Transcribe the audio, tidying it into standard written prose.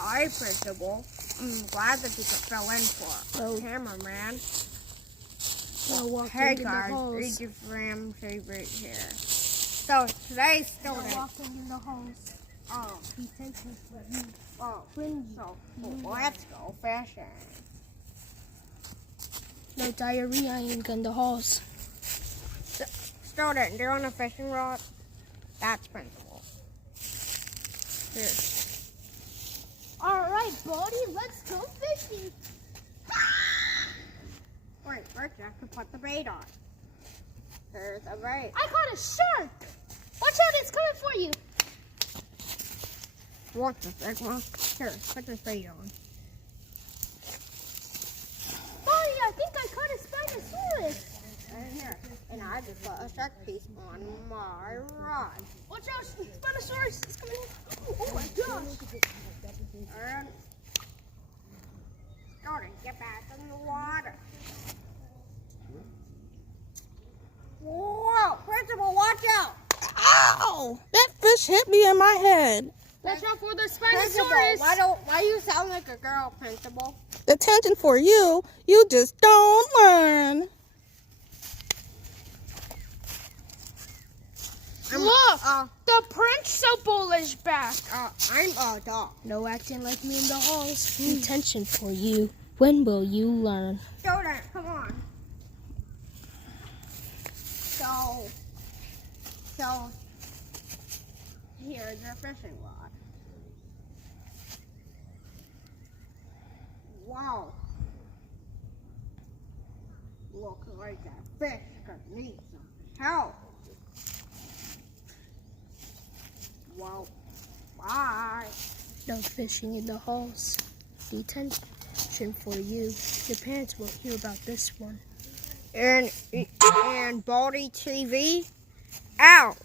Hi, Principal. I'm glad that you could fill in for Oh. cameraman. Hey Hey guys, read your Ram favorite here. So today's student. Walking in the halls. Oh, Detention for you. oh, When so let's go fishing. No diarrhea in the halls. Student, do you want a fishing rod? That's Principal. Here. All right, buddy, let's go fishing. Wait, first you have to put the bait on. There's a bait. I caught a shark. Watch out, it's coming for you. What's this, Sigma? Here, put this bait on. Buddy, I think I caught a Spinosaurus. And here, and I just put a shark piece on my rod. Watch out, Spinosaurus is coming in. Oh my gosh. And Jordan, get back in the water. Whoa, Principal, watch out! Ow! That fish hit me in my head. Watch out for the Principal, Spinosaurus. why you sound like a girl, Principal? Attention for you. You just don't learn. Look, the principal is back. I'm a dog. No acting like me in the halls. Detention for you. When will you learn? Jordan, come on. So, here's your fishing rod. Wow. Looks like that fish could need some help. Well, bye. No fishing in the halls. Detention for you. Your parents will hear about this one. And Baldy TV out.